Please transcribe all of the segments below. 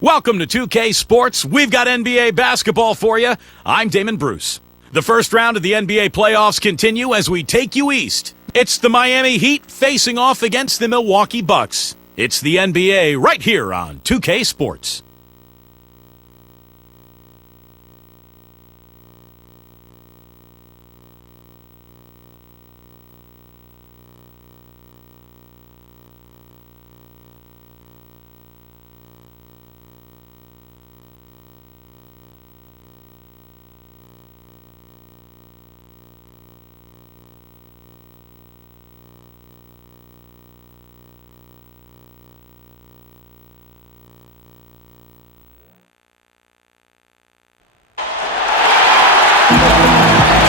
Welcome to 2K Sports. We've got NBA basketball for you. I'm Damon Bruce. The first round of the NBA playoffs continue as we take you east. It's the Miami Heat facing off against the Milwaukee Bucks. It's the NBA right here on 2K Sports.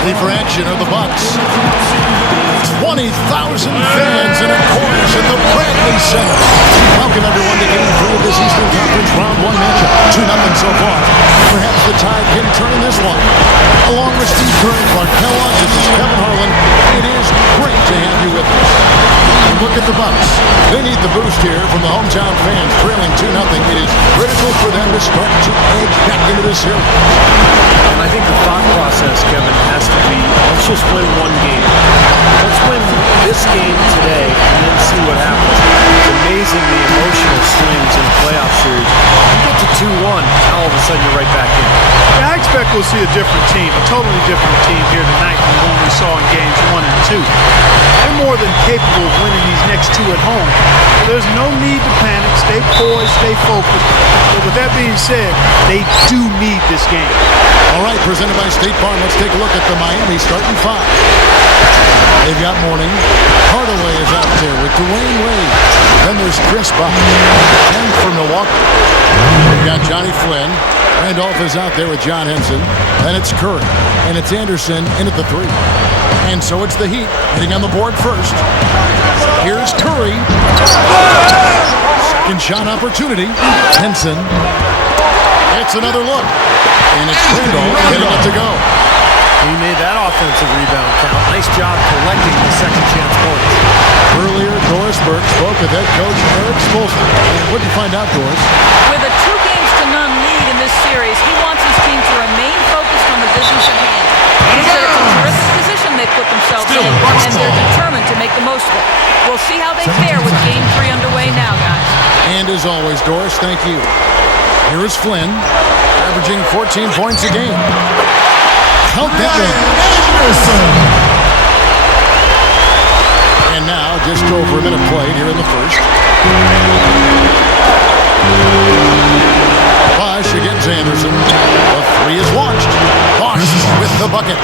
Differentiation of the Bucks. 20,000 fans in a chorus at the Bradley Center. Welcome everyone to Game 3 of this Eastern Conference Round 1 matchup. 2-0 so far. Perhaps the tide can turn in this one. Along with Steve Kerr, Clark Kellogg, this is Kevin Harlan. It is great to have you with us. And look at the Bucks. They need the boost here from the hometown fans, trailing 2-0. It is critical for them to start to edge back into this series. And I think the thought process, Kevin, has to be, let's just win one game. Let's win this game today and then see what happens. It's amazing the emotional swings in a playoff series. You get to 2-1, all of a sudden you're right back in. Yeah, I expect we'll see a different team, a totally different team here tonight than the one we saw in games 1 and 2. They're more than capable of winning these next two at home. So there's no need to panic. Stay poised, stay focused. But with that being said, they do need this game. All right, presented by State Farm. Let's take a look at the Miami starting five. They've got Mourning. Hardaway is out there with Dwayne Wade. Then there's Chris Buck. And from Milwaukee, we've got Johnny Flynn. Randolph is out there with John Henson. Then it's Curry. And it's Anderson in at the 3. And so it's the Heat hitting on the board first. Here's Curry. Second shot opportunity. Henson. It's another look. And it's Randolph getting it to go. He made that offensive rebound count. Nice job collecting the second chance points. Earlier, Doris Burke spoke with head coach Eric Spoelstra. And what did you find out, Doris? With a 2-0 lead in this series, he wants his team to remain focused on the business at hand. He said it's a terrific position they put themselves in, and they're determined to make the most of it. We'll see how they fare with Game 3 underway now, guys. And as always, Doris, thank you. Here is Flynn, averaging 14 points a game. Count that one. And now, just over a minute played here in the first. Bosch against Anderson. The 3 is launched. Bosch with the bucket.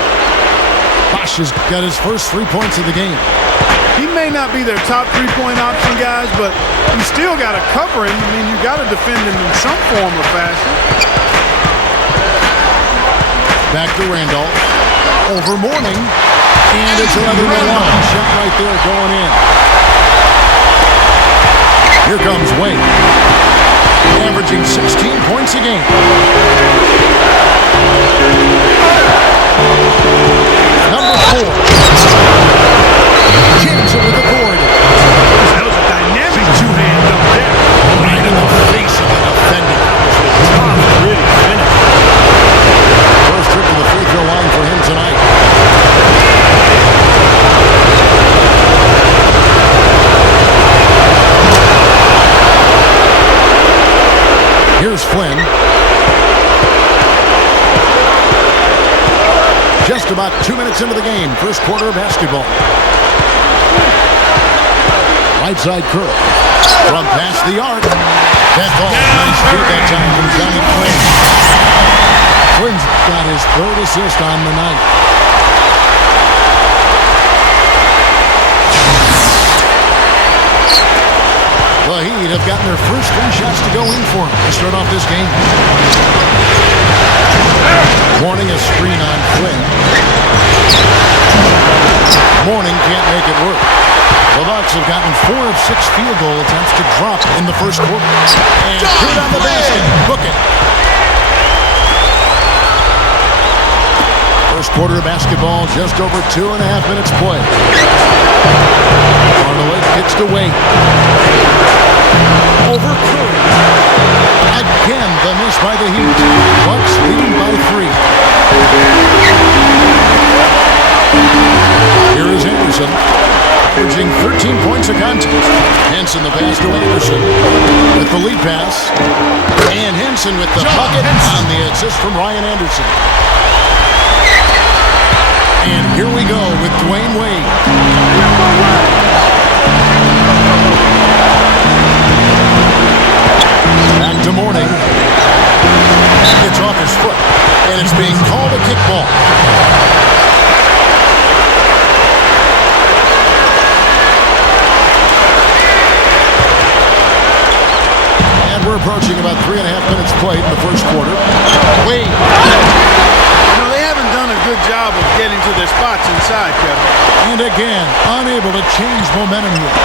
Bosch has got his first 3 points of the game. He may not be their top three-point option, guys, but you still got to cover him. I mean, you got to defend him in some form or fashion. Back to Randolph. Over Mourning. And it's another long shot right there going in. Here comes Wade. Averaging 16 points a game. Number 4. James with the board. That was a dynamic two-hand up there. Right in the face of the defender. Tough, really finish. First trip to the free throw line for him tonight. Here's Flynn. Just about 2 minutes into the game. First quarter of basketball. Right side Curry. From past the arc. That ball. Nice feed that time from Johnny Flynn. Flynn's got his third assist on the night. The Heat have gotten their first 3 shots to go in for them to start off this game. Mourning a screen on Flynn. Mourning can't make it work. The Bucks have gotten 4 of 6 field goal attempts to drop in the first quarter. And good on the basket. Book it. First quarter of basketball, just over 2.5 minutes play. Hardaway pitched away. Over Curry. Again, the miss by the Heat. Bucks leading by 3. Here is Anderson, averaging 13 points a contest. Henson the pass to Anderson with the lead pass. And Henson with the bucket on the assist from Ryan Anderson. And here we go with Dwayne Wade. Back to Mourning. Gets off his foot, and it's being called a kickball. And we're approaching about 3.5 minutes played in the first quarter. Wade. They haven't done a good job of getting to their spots inside, Kevin. And again, unable to change momentum here.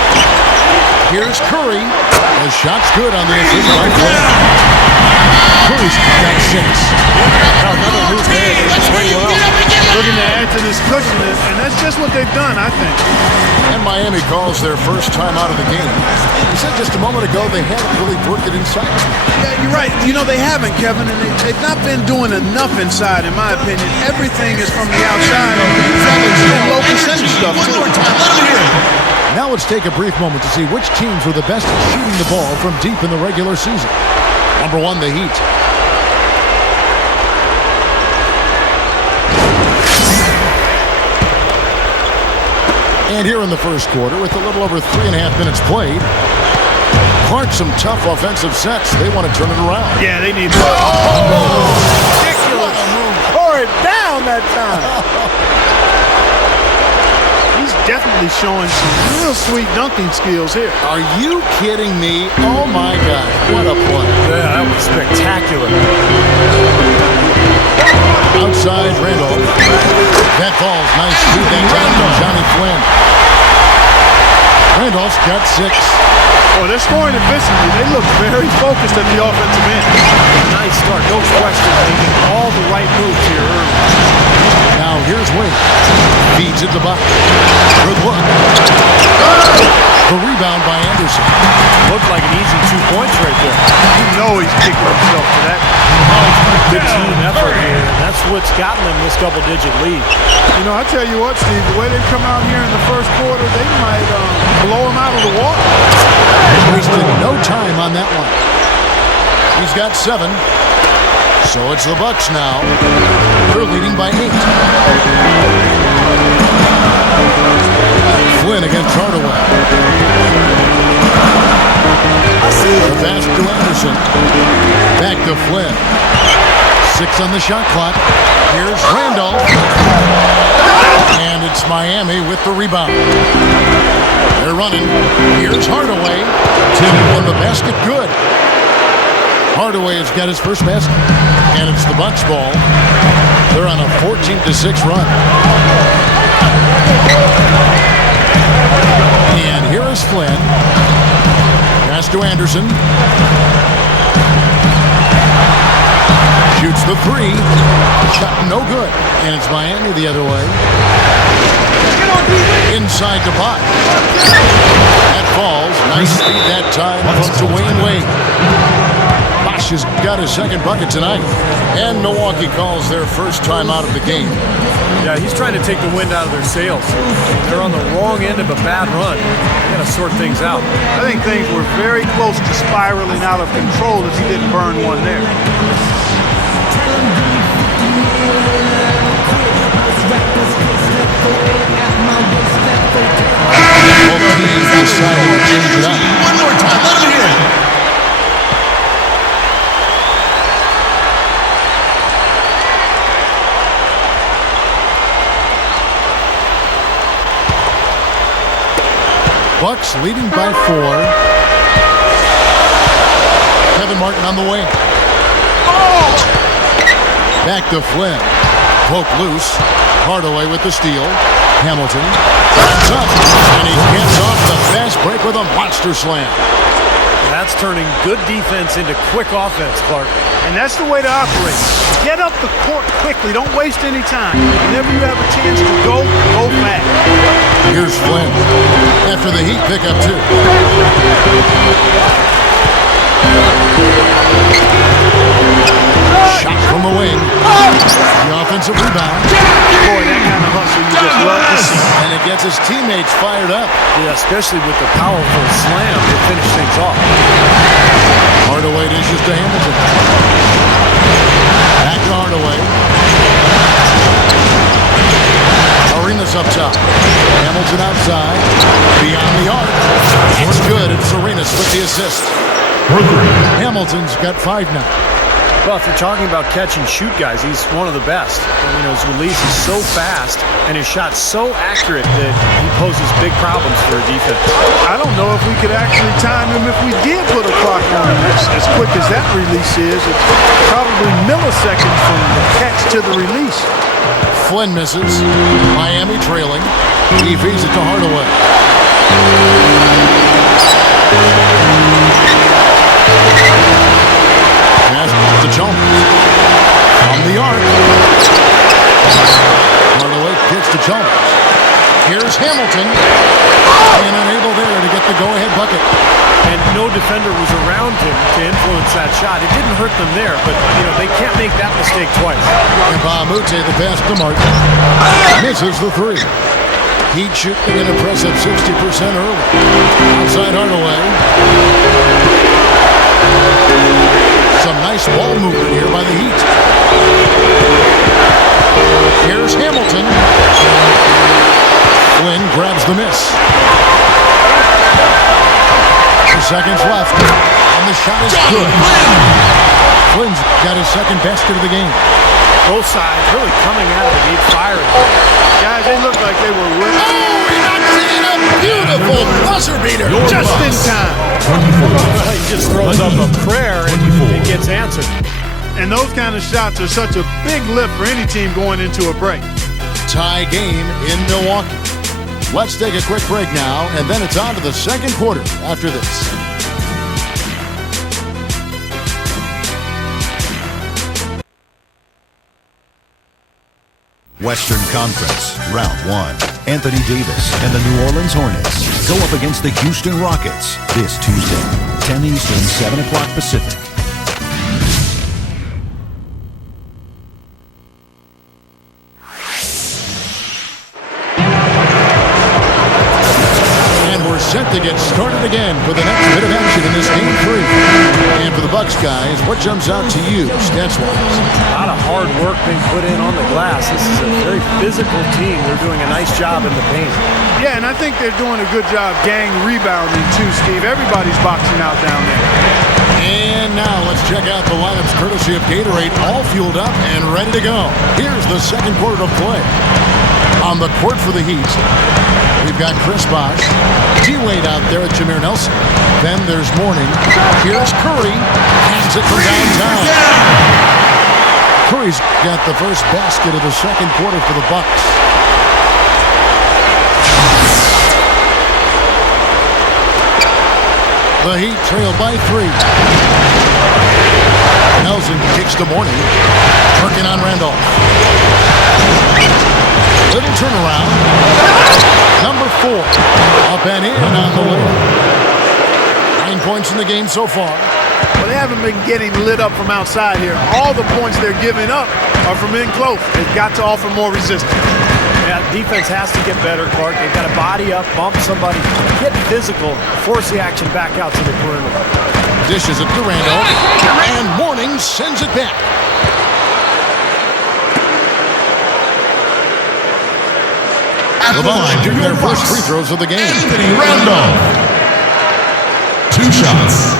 Here's Curry. The shot's good on the assist by Flynn. Curry's got 6. Another move there. Looking to add to this cushion, and that's just what they've done, I think. And Miami calls their first time out of the game. You said just a moment ago they haven't really worked it inside. Yeah, you're right. They haven't, Kevin, and they've not been doing enough inside, in my opinion. Everything is from the outside and low percentage stuff, too. Now let's take a brief moment to see which teams were the best at shooting the ball from deep in the regular season. Number 1, the Heat. And here in the first quarter, with a little over 3.5 minutes played, Clark some tough offensive sets. They want to turn it around. Yeah, they need more. Ridiculous. Tore it down that time. He's definitely showing some real sweet dunking skills here. Are you kidding me? Oh, my God. What a play. Yeah, that was spectacular. Outside, Randolph. That falls. Nice feed that time from Johnny Flynn. Randolph's got 6. Oh, they're scoring efficiently. They look very focused at the offensive end. Nice start. No question. Making all the right moves here early. Now here's Wade. Feeds it to Buck. Good look. The rebound by Anderson. Looked like an easy 2 points right there. He's kicking himself for that. Good team effort here, and that's what's gotten them this double-digit lead. I tell you what, Steve, the way they've come out here in the first quarter, they might blow him out of the water. Wasted no time on that one. He's got 7. So it's the Bucks now. They're leading by 8. Flynn against Hardaway. The pass to Anderson. Back to Flynn. 6 on the shot clock. Here's Randolph. And it's Miami with the rebound. They're running. Here's Hardaway. Tim on the basket. Good. Hardaway has got his first basket. And it's the Bucks ball. They're on a 14-6 run. And here is Flynn. Pass to Anderson. Shoots the 3. Shot no good. And it's Miami the other way. Inside to Bot. That falls. Nice feed that time from Dwayne Wade. Bosch has got his second bucket tonight. And Milwaukee calls their first time out of the game. Yeah, he's trying to take the wind out of their sails. They're on the wrong end of a bad run. They got to sort things out. I think things were very close to spiraling out of control if he didn't burn one there. Both teams decided to change it up. One more time. Let him hear it. Bucks leading by 4. Kevin Martin on the wing. Back to Flynn. Poke loose. Hardaway with the steal. Hamilton. Runs up. And he gets off the fast break with a monster slam. That's turning good defense into quick offense, Clark. And that's the way to operate. Get up the court quickly. Don't waste any time. Whenever you have a chance to go fast. Here's Flynn after the Heat pick up 2. Shot from the wing. The offensive rebound. Boy, that kind of hustle you just love to see. And it gets his teammates fired up. Yeah, especially with the powerful slam to finish things off. Hardaway dishes to Hamilton. Back to Hardaway. Arenas up top. Hamilton outside. Beyond the arc. It's good. It's Arenas with the assist. Hamilton's got 5 now. Well, if you're talking about catch and shoot guys, he's one of the best. And, his release is so fast and his shot's so accurate that he poses big problems for a defense. I don't know if we could actually time him if we did put a clock on him. As quick as that release is, it's probably milliseconds from the catch to the release. Flynn misses. Miami trailing. He feeds it to Hardaway. Pass to Chalmers. From the arc. Hardaway kicks to Chalmers. Here's Hamilton. And unable there to get the go-ahead bucket. And no defender was around him to influence that shot. It didn't hurt them there, but, they can't make that mistake twice. And Bamute, the pass to Martin. Misses the 3. Heat shooting an impressive 60% early. Outside Hardaway. Some nice ball movement here by the Heat. Here's Hamilton. Flynn grabs the miss. 2 seconds left. And the shot is good. Flynn's got his second basket of the game. Both sides really coming out of the gate firing. Guys, they look like they were with. Oh, he knocks in a beautiful buzzer beater. Just in time. He just throws up a prayer and it gets answered. And those kind of shots are such a big lift for any team going into a break. Tie game in Milwaukee. Let's take a quick break now, and then it's on to the second quarter after this. Western Conference, Round 1. Anthony Davis and the New Orleans Hornets go up against the Houston Rockets this Tuesday, 10 Eastern, 7 o'clock Pacific. And we're set to get started again for the next bit of action in this Game 3. And for the Bucks guys, what jumps out to you, stats-wise? A lot of hard work being put in on the glass. This is a very physical team. They're doing a nice job in the paint. Yeah, and I think they're doing a good job gang rebounding too, Steve. Everybody's boxing out down there. And now let's check out the lineups courtesy of Gatorade, all fueled up and ready to go. Here's the second quarter of play. On the court for the Heat, we've got Chris Bosh, D-Wade out there at Jameer Nelson. Then there's Mourning. Here's Curry, hands it from downtown. Curry's got the first basket of the second quarter for the Bucks. The Heat trail by 3. Nelson kicks to Mourning. Working on Randolph. Little turnaround. Number 4. Up and in on the way. 9 points in the game so far. Well, they haven't been getting lit up from outside here. All the points they're giving up are from in close. They've got to offer more resistance. Yeah, defense has to get better, Clark. They've got to body up, bump somebody, get physical, force the action back out to the perimeter. Dishes it to Randolph. And Mourning sends it back. The Bucks shoot their first free throws of the game. Anthony Randolph. 2 shots.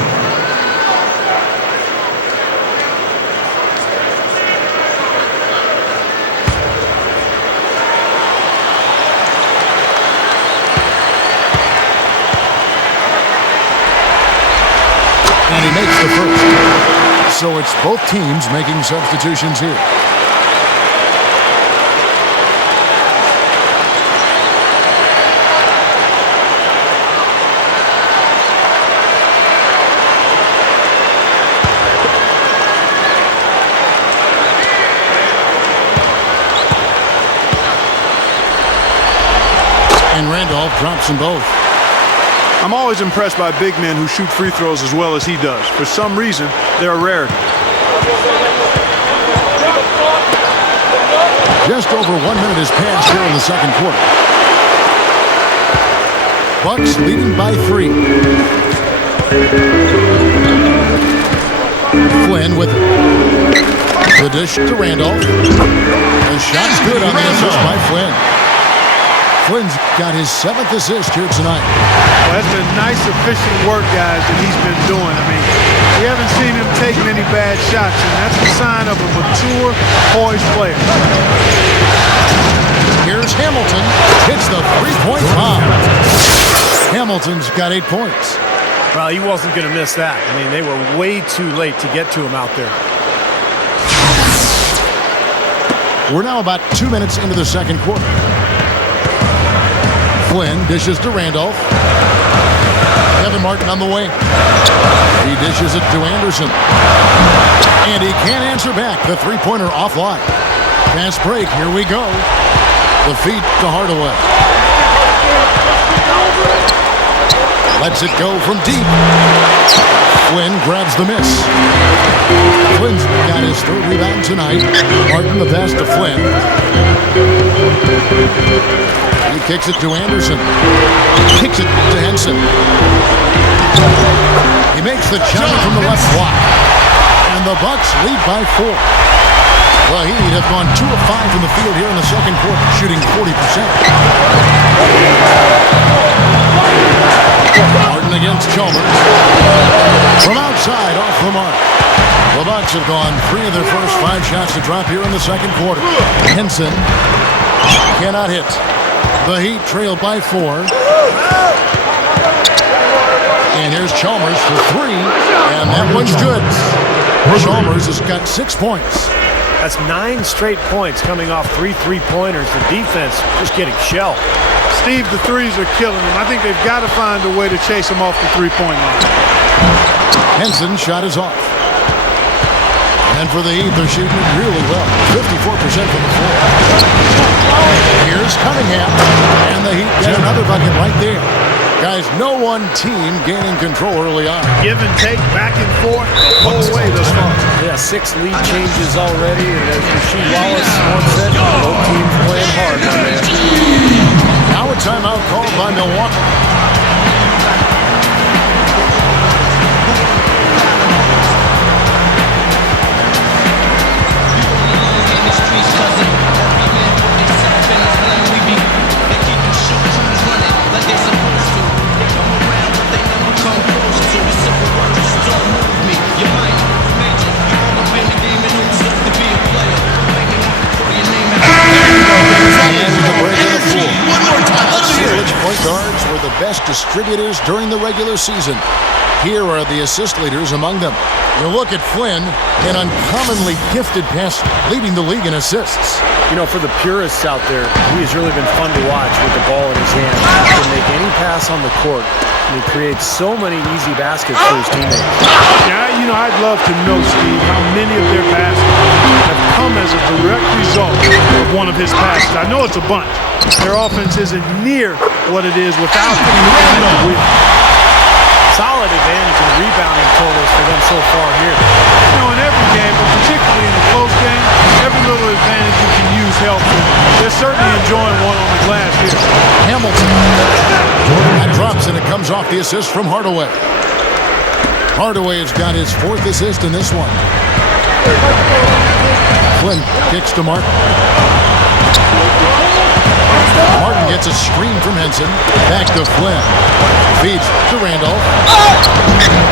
And he makes the first. So it's both teams making substitutions here. And Randolph drops them both. I'm always impressed by big men who shoot free throws as well as he does. For some reason, they're a rarity. Just over 1 minute has passed here in the second quarter. Bucks leading by 3. Flynn with it. The dish to Randolph. The shot's good on the assist by Flynn. Flynn's got his 7th assist here tonight. Well, that's been nice, efficient work, guys, that he's been doing. I mean, we haven't seen him take many bad shots, and that's a sign of a mature, poised player. Here's Hamilton. Hits the three-point bomb. Hamilton's got 8 points. Well, he wasn't going to miss that. I mean, they were way too late to get to him out there. We're now about 2 minutes into the second quarter. Flynn dishes to Randolph. Kevin Martin on the wing. He dishes it to Anderson. And he can't answer back. The three-pointer offline. Fast break. Here we go. The feed to Hardaway. Lets it go from deep. Flynn grabs the miss. Flynn's got his 3rd rebound tonight. Martin the pass to Flynn. He kicks it to Anderson. Kicks it to Henson. He makes the jump from the left block. And the Bucks lead by 4. The Heat have gone 2 of 5 from the field here in the second quarter, shooting 40%. Martin against Chalmers. From outside, off the mark. The Bucks have gone 3 of their first 5 shots to drop here in the second quarter. Henson cannot hit. The Heat trail by 4. And here's Chalmers for 3. And that one's good. Chalmers has got 6 points. That's 9 straight points coming off 3 3-pointers. The defense just getting shelled. Steve, the threes are killing them. I think they've got to find a way to chase them off the three-point line. Henson's shot is off. And for the Heat, they're shooting it really well. 54% from the floor. Here's Cunningham. And the Heat get another bucket right there. Guys, no one team gaining control early on. Give and take, back and forth, the whole way thus far. Yeah, 6 lead changes already. And as Rasheed Wallace once said, both teams playing hard, my man. Now a timeout called by Milwaukee. Point guards were the best distributors during the regular season. Here are the assist leaders among them. You look at Flynn, an uncommonly gifted passer, leading the league in assists. You know, for the purists out there, he has really been fun to watch with the ball in his hand. He can make any pass on the court, and he creates so many easy baskets for his teammates. Yeah, you know, I'd love to know, Steve, how many of their baskets have come as a direct result of one of his passes. I know it's a bunch. Their offense isn't near what it is without him. Solid advantage in rebounding totals for them so far here. You know, in every game, but particularly in the close game, every little advantage you can use helps. They're certainly enjoying one on the glass here. Hamilton. That drops, and it comes off the assist from Hardaway. Hardaway has got his 4th assist in this one. Flynn kicks to Martin. Martin gets a screen from Henson. Back to Flynn. Feeds to Randolph.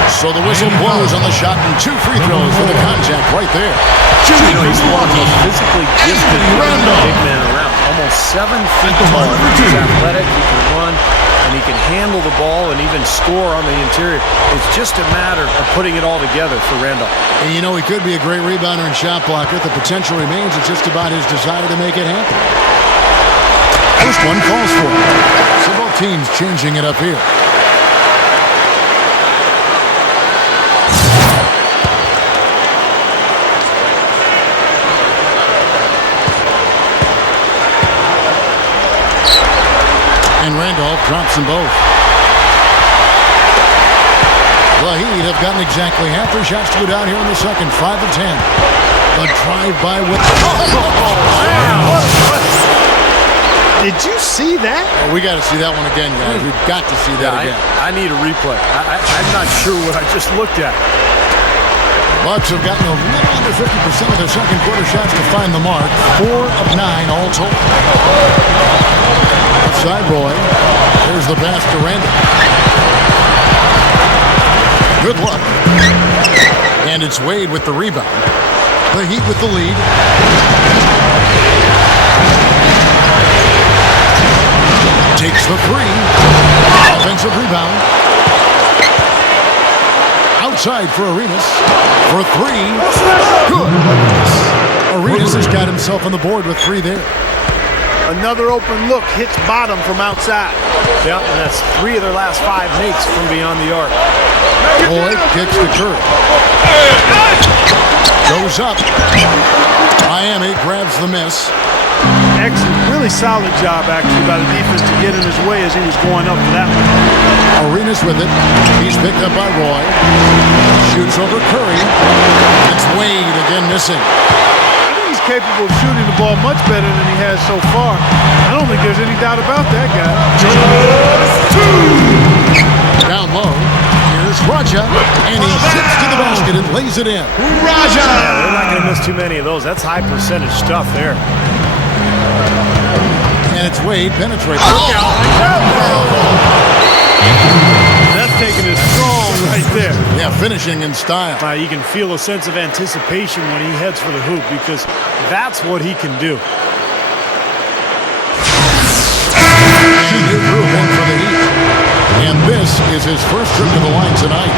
So the whistle blows on the shot, and 2 free throws for the contact right there. You know, he's one of the most physically gifted big men around. Almost 7 feet tall. He's athletic, he can run, and he can handle the ball and even score on the interior. It's just a matter of putting it all together for Randolph. And you know, he could be a great rebounder and shot blocker. The potential remains. It's just about his desire to make it happen. First one falls for him. So both teams changing it up here. Ryan Randolph drops them both. The Heat have gotten exactly half their shots to go down here in the second. 5 of 10. A drive-by with... Did you see that? Oh, we got to see that one again, guys. We've got to see that again. I need a replay. I'm not sure what I just looked at. Bucks have gotten a little under 50% of their second quarter shots to find the mark. 4 of 9 all told. Outside Roy. There's the pass to Randall. Good luck. And it's Wade with the rebound. The Heat with the lead. Takes the three. Offensive rebound. Outside for Arenas. For three. Good. Arenas has got himself on the board with 3 there. Another open look hits bottom from outside. Yeah, and that's 3 of their last 5 makes from beyond the arc. Boyd kicks to Curry. Goes up. Miami grabs the miss. Excellent, really solid job actually by the defense to get in his way as he was going up for that one. Arenas with it. He's picked up by Roy. Shoots over Curry. It's Wade again missing. I think he's capable of shooting the ball much better than he has so far. I don't think there's any doubt about that guy. Down low. Here's Raja. And he zips to the basket and lays it in. Raja! Yeah, they're not going to miss too many of those. That's high percentage stuff there. And it's Wade penetrating. That's taking it strong right there. Yeah, finishing in style. You can feel a sense of anticipation when he heads for the hoop because that's what he can do. Should improve him for the Heat. And this is his first trip to the line tonight.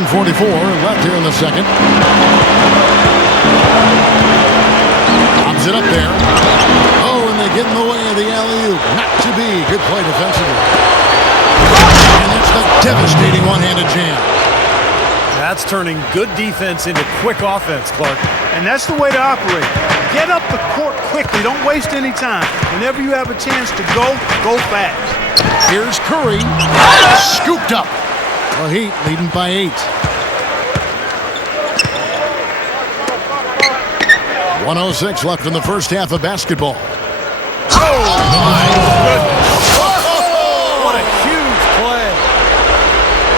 .144 left here in the second. Pops it up there. Oh, and they get in the way of the alley-oop. Not to be. Good play defensively. And that's the devastating one-handed jam. That's turning good defense into quick offense, Clark. And that's the way to operate. Get up the court quickly. Don't waste any time. Whenever you have a chance to go fast. Here's Curry. Scooped up. The Heat leading by 8. 1:06 left in the first half of basketball. What a huge play.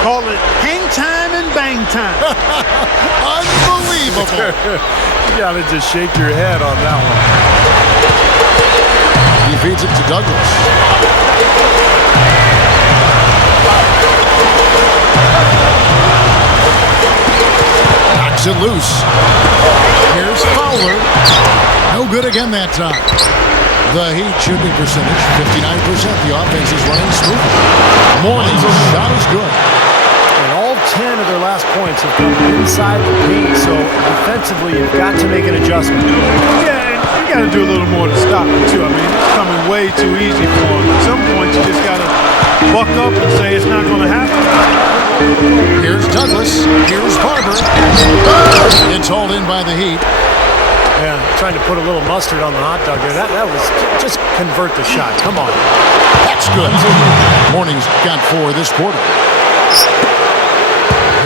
Call it hang time and bang time. Unbelievable. You got to just shake your head on that one. He feeds it to Douglas. Knocks it loose. Here's Fowler. No good again that time. The Heat shooting percentage, 59%. The offense is running smoothly. Morning's shot is good. And all 10 of their last points have come inside the paint, so defensively you've got to make an adjustment. Yeah, and you got to do a little more to stop it too. I mean, it's coming way too easy for him. At some point, you just got to buck up and say it's not going to happen. Here's Douglas. Here's Barber. It's hauled in by the Heat. Yeah, trying to put a little mustard on the hot dog there. That was just convert the shot. Come on. That's good. Morning's got 4 this quarter.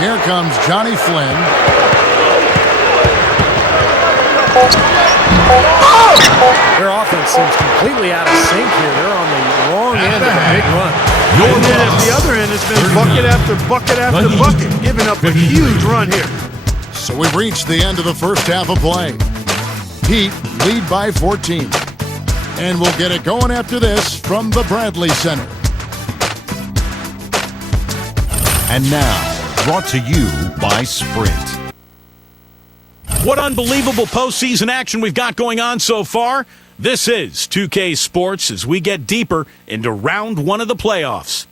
Here comes Johnny Flynn. Their offense seems completely out of sync here. They're on the wrong end of a big run. And then at the other end, it's been bucket after bucket after bucket, giving up a huge run here. So we've reached the end of the first half of play. Heat lead by 14. And we'll get it going after this from the Bradley Center. And now, brought to you by Sprint. What unbelievable postseason action we've got going on so far. This is 2K Sports as we get deeper into round 1 of the playoffs.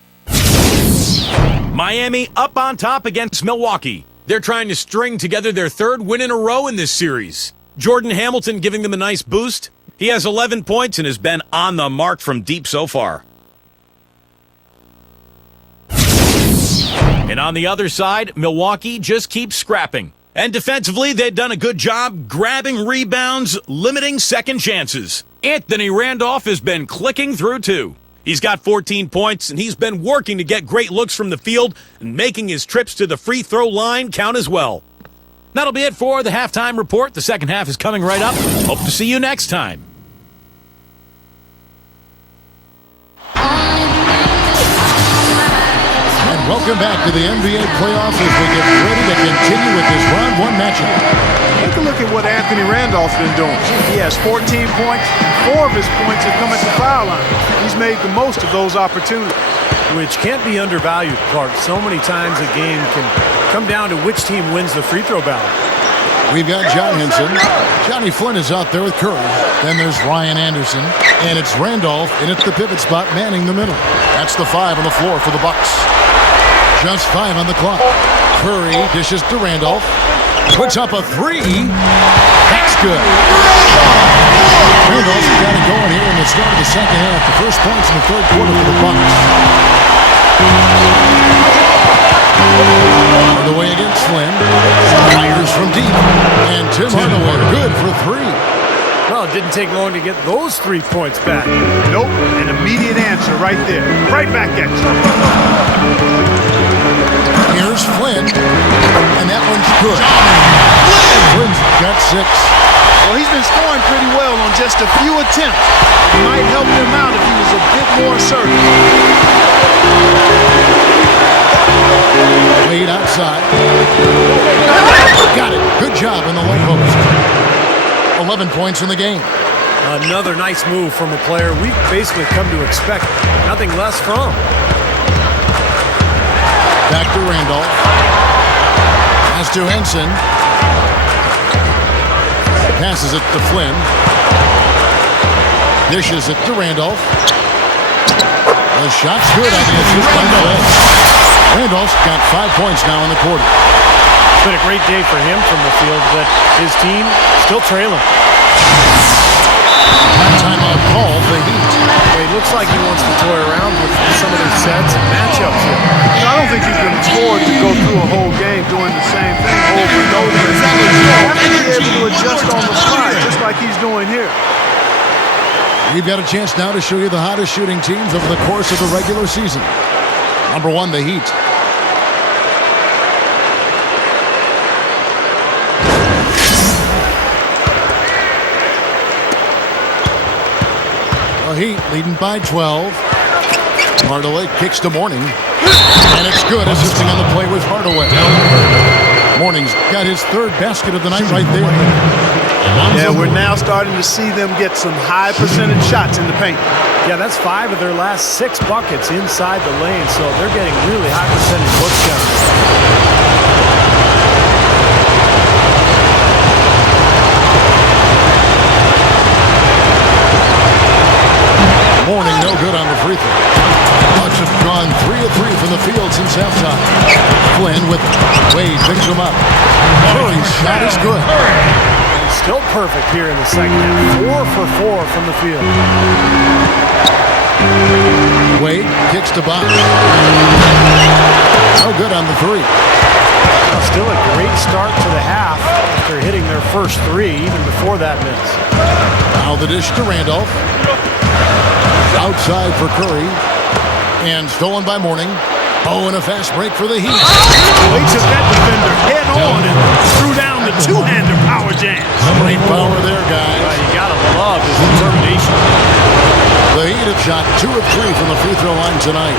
Miami up on top against Milwaukee. They're trying to string together their 3rd win in a row in this series. Jordan Hamilton giving them a nice boost. He has 11 points and has been on the mark from deep so far. And on the other side, Milwaukee just keeps scrapping. And defensively, they've done a good job grabbing rebounds, limiting second chances. Anthony Randolph has been clicking through too. He's got 14 points, and he's been working to get great looks from the field and making his trips to the free throw line count as well. That'll be it for the halftime report. The second half is coming right up. Hope to see you next time. Welcome back to the NBA playoffs as we get ready to continue with this round one matchup. Take a look at what Anthony Randolph's been doing. He has 14 points. 4 of his points have come at the foul line. He's made the most of those opportunities. Which can't be undervalued, Clark. So many times a game can come down to which team wins the free throw battle. We've got John Henson. Johnny Flynn is out there with Curry. Then there's Ryan Anderson. And it's Randolph in at the pivot spot, manning the middle. That's the 5 on the floor for the Bucks. Just 5 on the clock. Curry dishes to Randolph. Puts up a 3. That's good. Randolph's got it going here in the start of the second half. The first points in the third quarter for the Bucks. On the way against Flynn. Fires from deep. And Tim Hardaway good for 3. Well, it didn't take long to get those 3 points back. Nope, an immediate answer right there. Right back at you. Here's Flynn, and that one's good. Flynn's got 6. Well, he's been scoring pretty well on just a few attempts. It might help him out if he was a bit more assertive. Wade outside. Got it. Good job in the low post. 11 points in the game. Another nice move from a player we've basically come to expect nothing less from. Back to Randolph. Pass to Henson. Passes it to Flynn. Dishes it to Randolph. The shot's good on the assist by Flynn. Randolph's got 5 points now in the quarter. It's been a great day for him from the field, but his team still trailing. Timeout call for the Heat. It looks like he wants to toy around with some of their sets and matchups here. I don't think you can afford to go through a whole game doing the same thing over and over. You have to be able to adjust on the fly, just like he's doing here. We've got a chance now to show you the hottest shooting teams over the course of the regular season. Number 1, the Heat. Heat leading by 12. Hardaway kicks to Morning. And it's good, assisting on the play with Hardaway. Morning's got his 3rd basket of the night right there. Yeah, we're now starting to see them get some high percentage shots in the paint. Yeah, that's 5 of their last 6 buckets inside the lane, so they're getting really high percentage looks down. Morning, no good on the free throw. Bucks have gone 3 of 3 from the field since halftime. Flynn with it. Wade picks him up. Curry's shot is good. And still perfect here in the second half. 4 for 4 from the field. Wade kicks to Box. No good on the 3. Still a great start to the half after hitting their first 3 even before that miss. Now the dish to Randolph. Outside for Curry. And stolen by Morning. Oh, and a fast break for the Heat. He took that defender head on and threw down the two-hander power jam. Great power there, guys. Well, you gotta love his determination. The Heat have shot 2 of 3 from the free throw line tonight.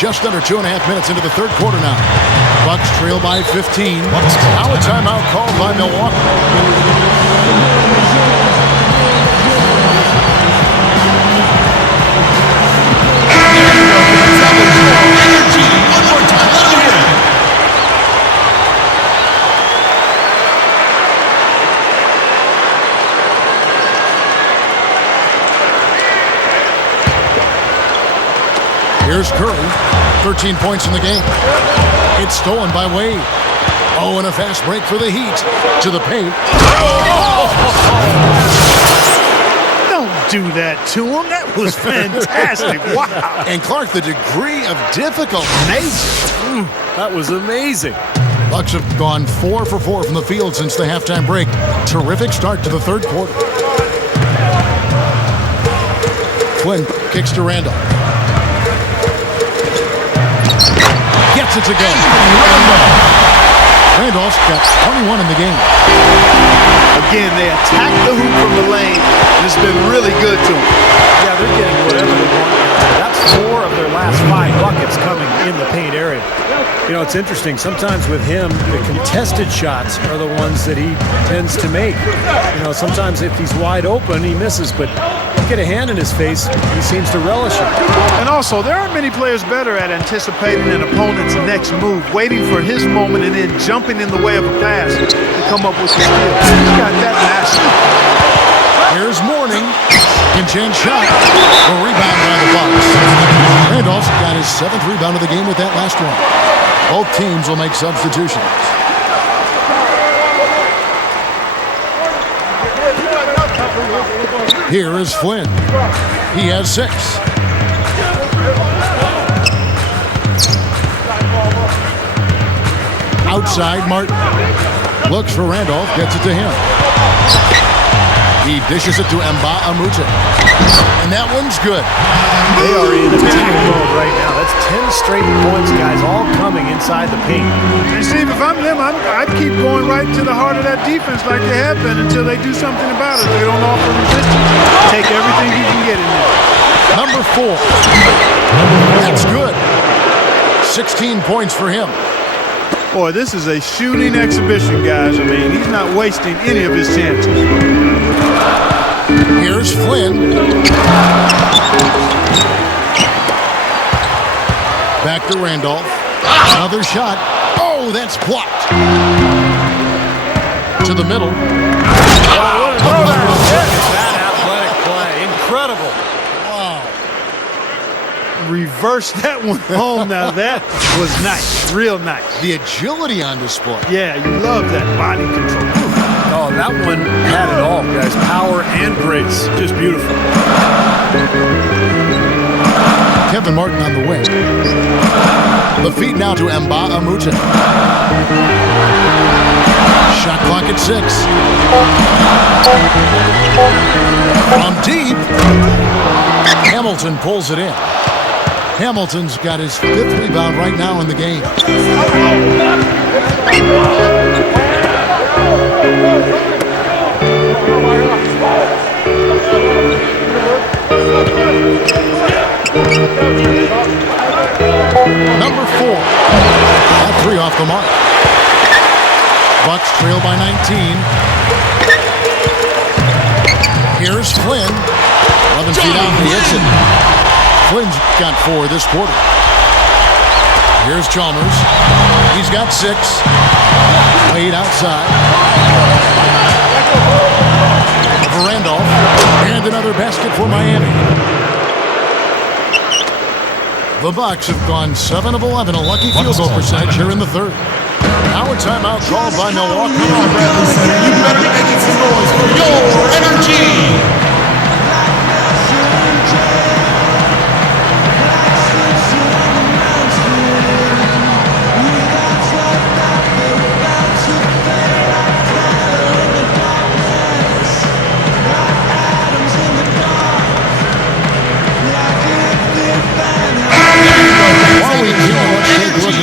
Just under 2.5 minutes into the third quarter now. Bucks trail by 15. Now a timeout called by Milwaukee. Here's Curry, 13 points in the game. It's stolen by Wade. Oh, and a fast break for the Heat. To the paint. Don't do that to him. That was fantastic. Wow. And Clark, the degree of difficulty. That was amazing. Bucks have gone 4 for 4 from the field since the halftime break. Terrific start to the third quarter. Flynn kicks to Randall. Gets it to go. Randolph's got 21 in the game. Again, they attack the hoop from the lane, and it's been really good to them. Yeah, they're getting whatever they want. That's 4 of their last 5 buckets coming in the paint area. You know, it's interesting. Sometimes with him, the contested shots are the ones that he tends to make. You know, sometimes if he's wide open, he misses, but get a hand in his face, he seems to relish it. And also, there aren't many players better at anticipating an opponent's next move, waiting for his moment, and then jumping in the way of a pass to come up with the steal. He's got that mastery. Here's Mourning. Chance shot. A rebound by the Bucks. Randolph's got his 7th rebound of the game with that last one. Both teams will make substitutions. Here is Flynn. He has 6. Outside, Martin. Looks for Randolph, gets it to him. He dishes it to Mba Amute. And that one's good. They are in attack mode right now. That's 10 straight points, guys, all coming inside the paint. And Steve, if I'm them, I'd keep going right to the heart of that defense like they have been until they do something about it. They don't offer resistance. Take everything you can get in there. Number 4. That's good. 16 points for him. Boy, this is a shooting exhibition, guys. I mean, he's not wasting any of his chances. Here's Flynn. Back to Randolph. Another shot. Oh, that's blocked. To the middle. That athletic play. Incredible. Wow. Reverse that one home. Now that was nice. Real nice. The agility on display. Yeah, you love that body control. Oh, that one had it all, guys. Power and grace. Just beautiful. Kevin Martin on the wing. The feed now to Mba Amute. Shot clock at 6. From deep. Hamilton pulls it in. Hamilton's got his 5th rebound right now in the game. Number 4. That 3 off the mark. Bucks trail by 19. Here's Flynn. 11 feet out, he hits it. Flynn's got 4 this quarter. Here's Chalmers. He's got 6. Wade outside. For Randolph. And another basket for Miami. The Bucks have gone 7 of 11, a lucky field goal percentage here in the third. Now a timeout called by Milwaukee. Come on, Bradley Center. You better be making some noise for your energy.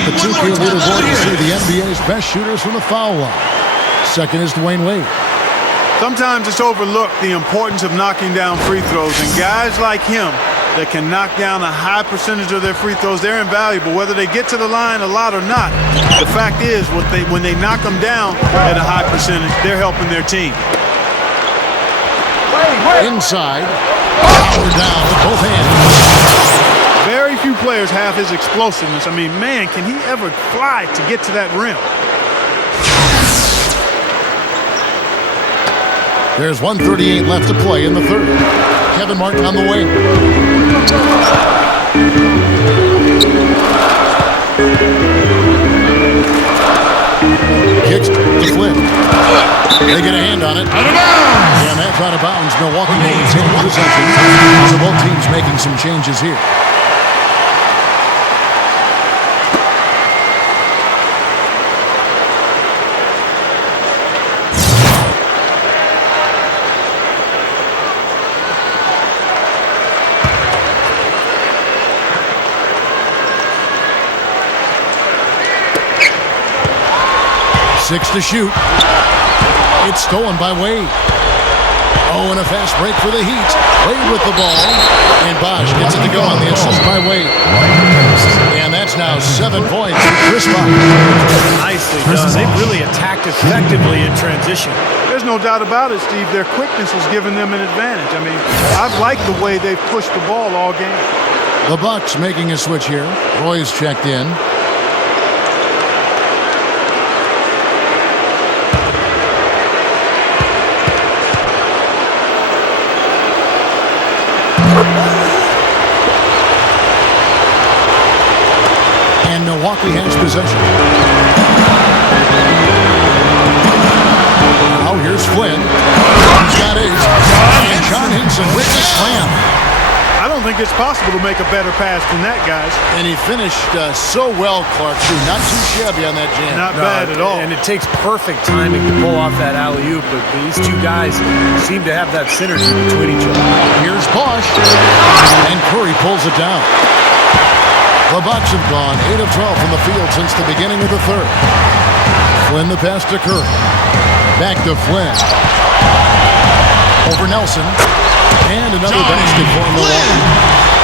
The 2K leaderboard to see the NBA's best shooters from the foul line. Second is Dwayne Wade. Sometimes it's overlooked the importance of knocking down free throws, and guys like him that can knock down a high percentage of their free throws, they're invaluable, whether they get to the line a lot or not. The fact is, when they knock them down at a high percentage, they're helping their team. Inside, power down with both hands. Very few players have his explosiveness. I mean, man, can he ever fly to get to that rim? There's 1:38 left to play in the third. Kevin Martin on the wing. Kicks to Flynn. They get a hand on it. And that's out of bounds. Milwaukee will retain possession. So both teams making some changes here. 6 to shoot. It's stolen by Wade. Oh, and a fast break for the Heat. Wade with the ball. And Bosch gets it to go on the assist by Wade. And that's now 7 points for Chris Bosch. Nicely done. They've really attacked effectively in transition. There's no doubt about it, Steve. Their quickness has given them an advantage. I mean, I've liked the way they've pushed the ball all game. The Bucks making a switch here. Roy's checked in. And Milwaukee has possession. Now here's Flynn. He's got 8. And John Hinson with the slam. I don't think it's possible to make a better pass than that, guys. And he finished so well, Clark, too. Not too shabby on that jam. Not bad at all. And it takes perfect timing to pull off that alley-oop, but these two guys seem to have that synergy between each other. Here's Bosch. And Curry pulls it down. The Bucks have gone 8 of 12 from the field since the beginning of the third. Flynn the pass to Curry. Back to Flynn. Over Nelson. And another basket for Milwaukee.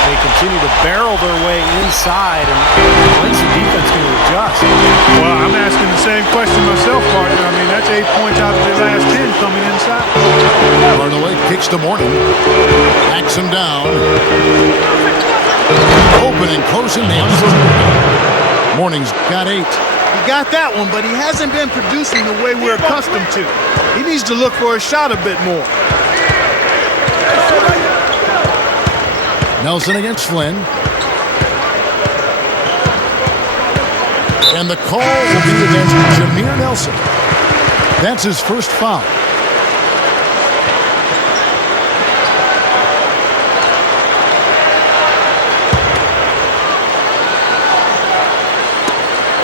They continue to barrel their way inside, and when's the defense going to adjust? Well, I'm asking the same question myself, partner. I mean, that's 8 points out of their last 10 coming inside. Hardaway kicks to Morning. Backs him down. Open and close and nails. Morning's got 8. He got that one, but he hasn't been producing the way we're accustomed to. He needs to look for a shot a bit more. Nelson against Flynn. And the call will be against Jameer Nelson. That's his first foul.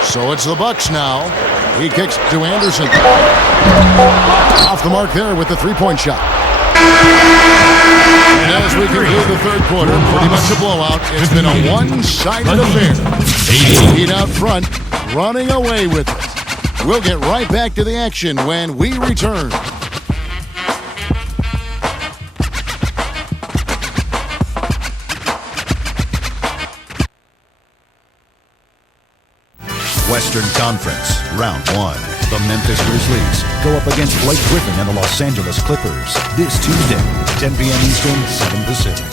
So it's the Bucks now. He kicks to Anderson. Off the mark there with the three-point shot. And as we conclude the third quarter, pretty much a blowout. It's been a one-sided affair. Heat out front, running away with it. We'll get right back to the action when we return. Western Conference, Round 1. The Memphis Grizzlies go up against Blake Griffin and the Los Angeles Clippers this Tuesday, 10 p.m. Eastern, 7 Pacific.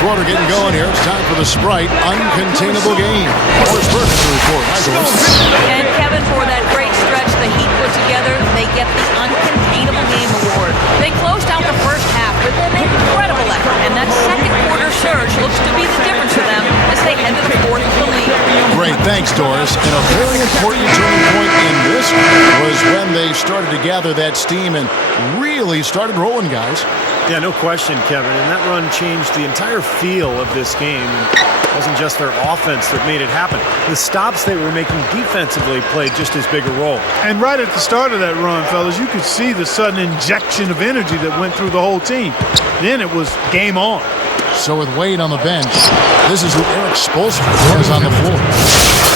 Quarter getting going here. It's time for the Sprite Uncontainable Game. Doris Burns to report. Hi, Doris. And Kevin, for that great stretch the Heat put together, they get the Uncontainable Game Award. They closed out the first half with an incredible effort, and that second quarter surge looks to be the difference for them as they head to the fourth of the league. Great, thanks, Doris. And a very important turning point in this was when they started to gather that steam and really started rolling, guys. Yeah, no question, Kevin. And that run changed the entire feel of this game. It wasn't just their offense that made it happen. The stops they were making defensively played just as big a role. And right at the start of that run, fellas, you could see the sudden injection of energy that went through the whole team. Then it was game on. So with Wade on the bench, this is who Eric Spoelstra is on the floor.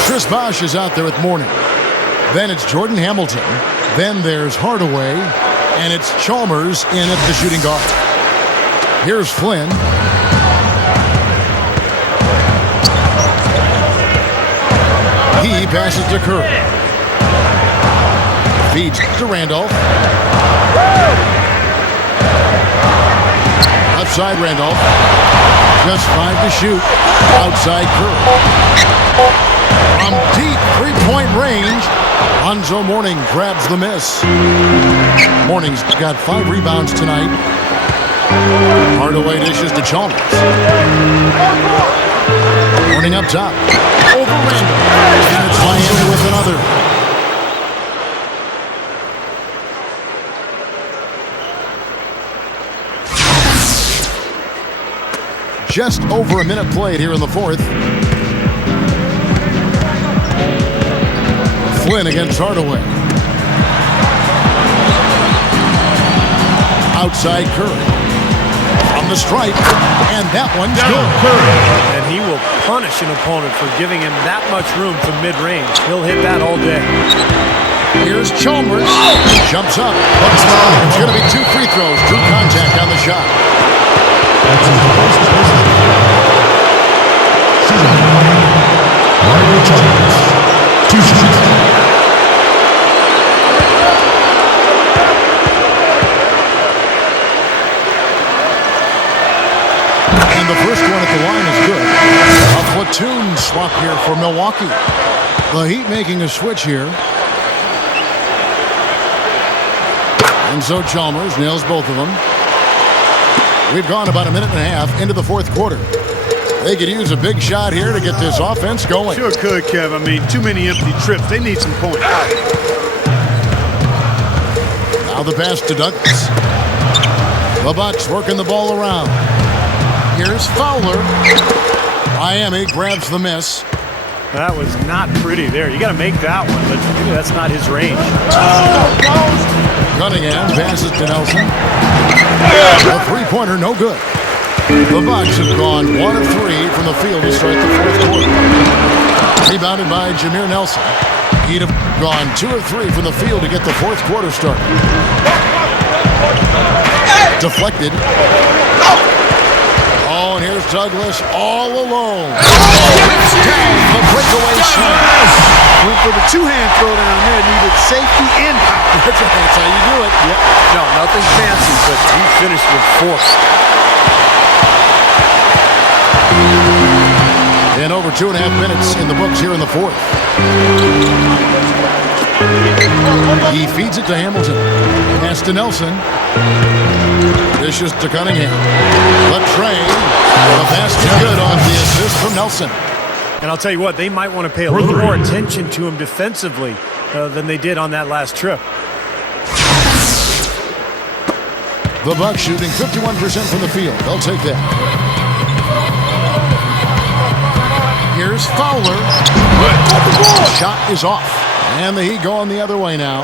Chris Bosch is out there with Morning. Then it's Jordan Hamilton. Then there's Hardaway. And it's Chalmers in at the shooting guard. Here's Flynn. He passes to Curry. Feeds to Randolph. Left side Randolph. Just 5 to shoot. Outside Curry. From deep three-point range, Lonzo Mourning grabs the miss. Mourning's got 5 rebounds tonight. Hardaway dishes to Chalmers. Mourning up top. Over Randall. And it's Miami with another. Just over a minute played here in the fourth. Flynn against Hardaway. Outside Curry. From the stripe. And that one's good. And he will punish an opponent for giving him that much room from mid-range. He'll hit that all day. Here's Chalmers. Jumps up. It's going to be 2 free throws. Drew contact on the shot. That's his first personal. Season Mario Chalmers. 2 shots. And the first one at the line is good. A platoon swap here for Milwaukee. The Heat making a switch here. And so Chalmers nails both of them. We've gone about a minute and a half into the fourth quarter. They could use a big shot here to get this offense going. Sure could, Kev. I mean, too many empty trips. They need some points. Now the pass to Douglas. The Bucks working the ball around. Here's Fowler. Miami grabs the miss. That was not pretty there. You got to make that one, but maybe that's not his range. Cunningham passes to Nelson. A three-pointer, no good. The Bucks have gone 1 of 3 from the field to start the fourth quarter. Rebounded by Jameer Nelson. He'd have gone 2 of 3 from the field to get the fourth quarter started. Deflected. Oh, and here's Douglas all alone. Down the breakaway shot. Went for the two-hand throwdown there. Needed safety and power. That's how you do it. Yep. No, nothing fancy, but he finished with force. And over 2.5 minutes in the books here in the fourth. He feeds it to Hamilton. Pass to Nelson. Dishes to Cunningham. The tray. The pass is good on the assist from Nelson. And I'll tell you what, they might want to pay a little more attention to him defensively than they did on that last trip. The Bucks shooting 51% from the field. They'll take that. Here's Fowler. Shot is off. And the Heat going the other way now.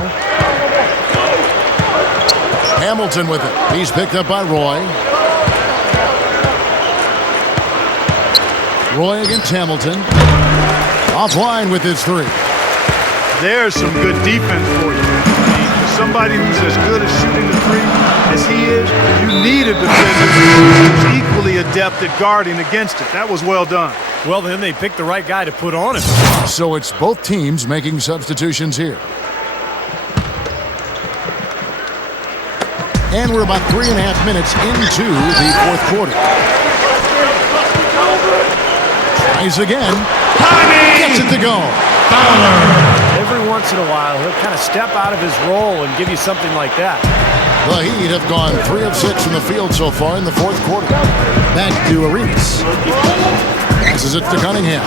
Hamilton with it. He's picked up by Roy. Roy against Hamilton. Offline with his 3. There's some good defense for you. For somebody who's as good at shooting the 3 as he is, you need a defender who's equally adept at guarding against it. That was well done. Well, then they picked the right guy to put on him. So it's both teams making substitutions here. And we're about 3.5 minutes into the fourth quarter. Tries again. Gets it to go. Every once in a while, he'll kind of step out of his role and give you something like that. The Heat have gone 3 of 6 from the field so far in the fourth quarter. Back to Arenas. Passes it to Cunningham.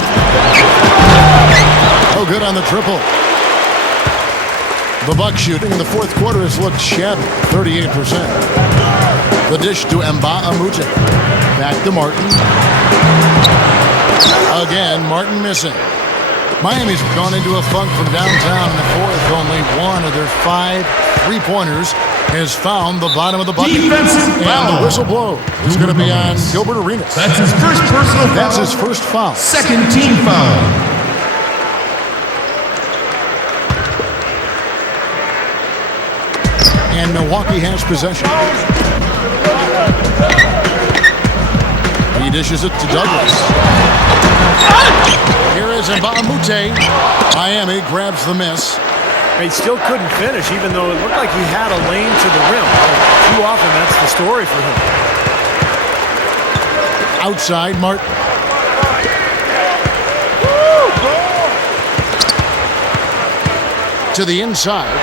Oh, good on the triple. The Bucks shooting in the fourth quarter has looked shabby, 38%. The dish to Mbah-a-Moute. Back to Martin. Again, Martin missing. Miami's gone into a funk from downtown in the fourth. Only 1 of their 5 3-pointers has found the bottom of the bucket. Defensive foul. And the whistle blow is going to be on Gilbert Arenas. That's his first personal foul. That's his first foul. Second team foul. And Milwaukee has possession. He dishes it to Douglas. Here is Mbah-a-Moute. Miami grabs the miss. He still couldn't finish, even though it looked like he had a lane to the rim. Too often, that's the story for him. Outside, Martin. To the inside.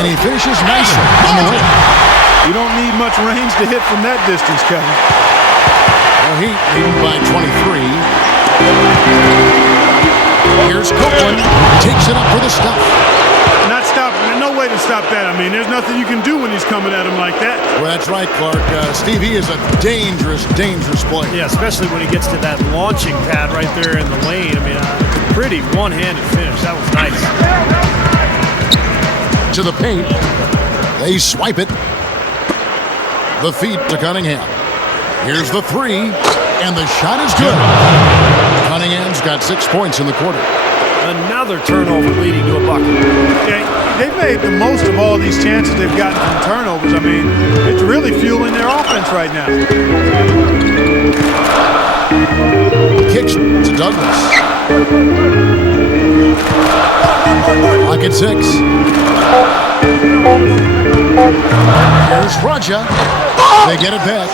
And he finishes nicely on the win. You don't need much range to hit from that distance, Kevin. The Heat leading by 23. Here's Copeland. Takes it up for the stop. Not stopping. There's no way to stop that. I mean, there's nothing you can do when he's coming at him like that. Well, that's right, Clark. Steve, he is a dangerous, dangerous player. Yeah, especially when he gets to that launching pad right there in the lane. I mean, pretty one-handed finish. That was nice. To the paint. They swipe it. The feed to Cunningham. Here's the three, and the shot is good. Cunningham's got 6 points in the quarter. Another turnover leading to a bucket. Yeah, they've made the most of all these chances they've gotten from turnovers. I mean, it's really fueling their offense right now. Kicks to Douglas. Lock at 6. Here's Raja. They get it back.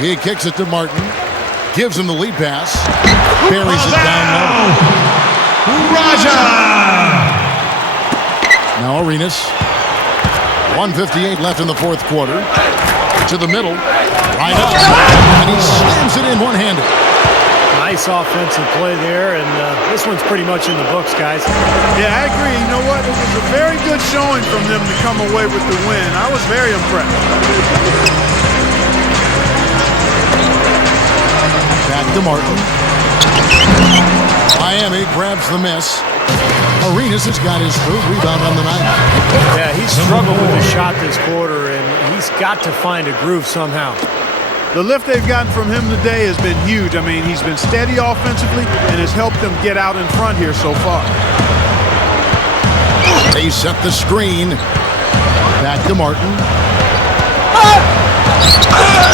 He kicks it to Martin. Gives him the lead pass. Buries it down low. Raja! Now Arenas. 1:58 left in the fourth quarter. To the middle. Right up. And he slams it in one-handed. Nice offensive play there, and this one's pretty much in the books, guys. Yeah, I agree. You know what? It was a very good showing from them to come away with the win. I was very impressed. Back to Martin. Miami grabs the miss. Arenas has got his third rebound on the night. Yeah, he's struggled with the shot this quarter, and he's got to find a groove somehow. The lift they've gotten from him today has been huge. I mean, he's been steady offensively and has helped them get out in front here so far. They set the screen. Back to Martin.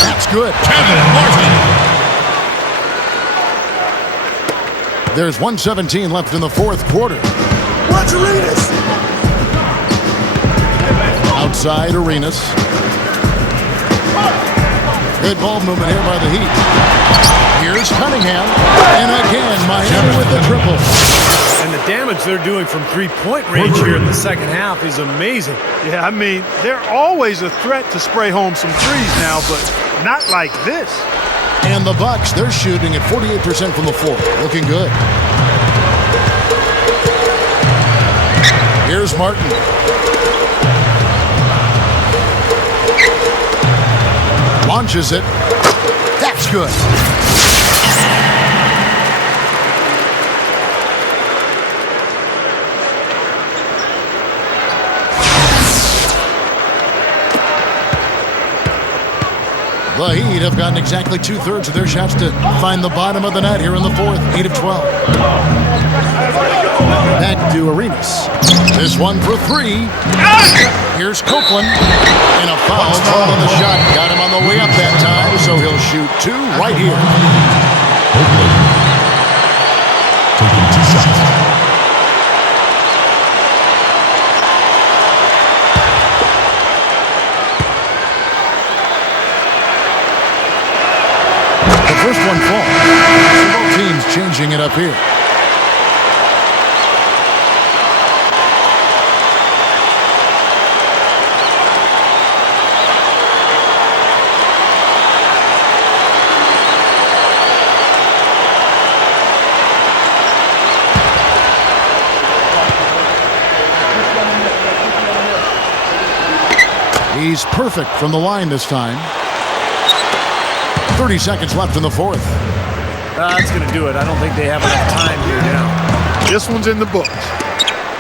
That's good. Kevin Martin. There's 1:17 left in the fourth quarter. Watch Arenas. Outside Arenas. Good ball movement here by the Heat. Here's Cunningham. And again, Miami with the triple. And the damage they're doing from three-point range here in the second half is amazing. Yeah, I mean, they're always a threat to spray home some threes now, but not like this. And the Bucks, they're shooting at 48% from the floor. Looking good. Here's Martin. Launches it. That's good. The Heat have gotten exactly 2/3 of their shots to find the bottom of the net here in the fourth. 8 of 12. Back to Arenas. This one for three. Here's Copeland. And a foul call on the shot. Got him on the way up that time, so he'll shoot two right here. Copeland. Taking 2 shots. The first one falls. Both teams changing it up here. He's perfect from the line this time. 30 seconds left in the fourth. That's going to do it. I don't think they have enough time here now. This one's in the books.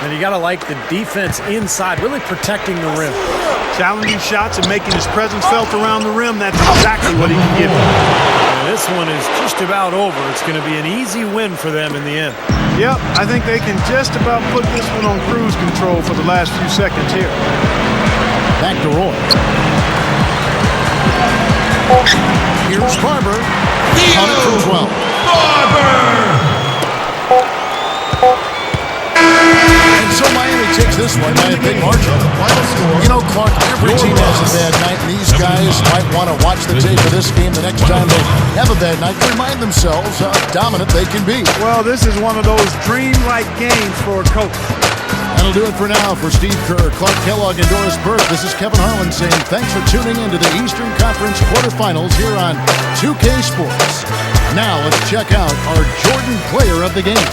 And you got to like the defense inside, really protecting the rim. Challenging shots and making his presence felt around the rim. That's exactly what he can give you. And this one is just about over. It's going to be an easy win for them in the end. Yep, I think they can just about put this one on cruise control for the last few seconds here. Back to Roy. Here's Barber. On it for 12. And so Miami takes this one by a big margin. You know, Clark, every team has a bad night, and these guys might want to watch the tape of this game the next time they have a bad night to remind themselves how dominant they can be. Well, this is one of those dream-like games for a coach. That'll do it for now. For Steve Kerr, Clark Kellogg, and Doris Burke, this is Kevin Harlan saying thanks for tuning in to the Eastern Conference quarterfinals here on 2K Sports. Now let's check out our Jordan player of the game.